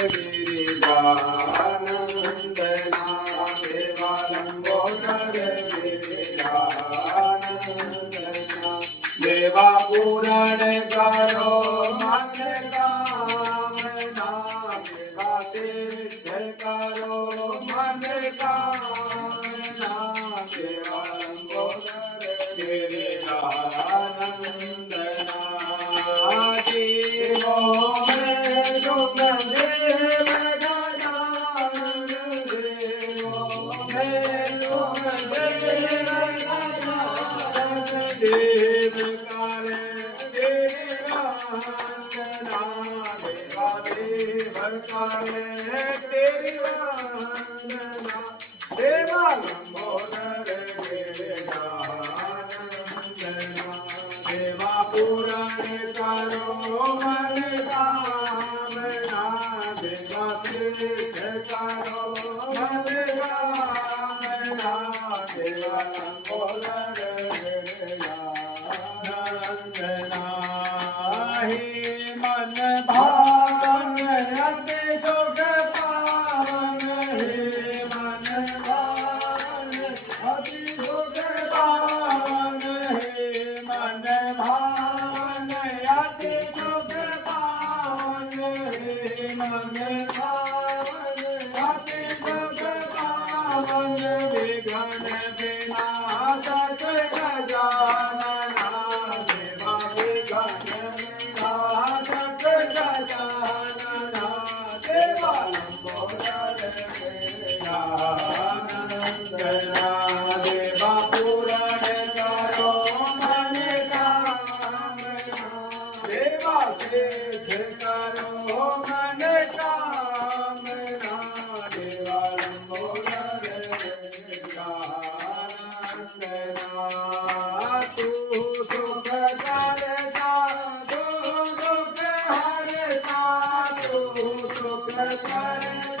गिरिजानंदना देवालंबोदर गिरिजानंदना देवा पुराण करो मन कामना देवा तीर्थ करो मन कामना देवालंबोदर गिरिजानंदना जीवो में दुख देव गजानन देवो में दुख देव गजानन देव करे देवांगना देवा देव करे तेरी वंदना देवा लंबोदर गिरिजानंदना देवा पुराण करो मन कामना देवा तीर्थ करो मन कामना देवा लंबोदर गिरिजानंदना ही मन भावन अति सुख पावन हे मन भावन अति सुख पावन हे मन भावन अति सुख पावन हे मन भावन अति सुख पावन विघ्न विनाशक गजानना देवा विघ्न विनाशक गजानना देवा लंबोदर गिरिजानंदना देवा पुराण करो मन कामना देवा तीर्थ करो मन कामना देवा लंबोदर गिरिजानंदना तू सुख करता तू दुख हरता तू सुख करता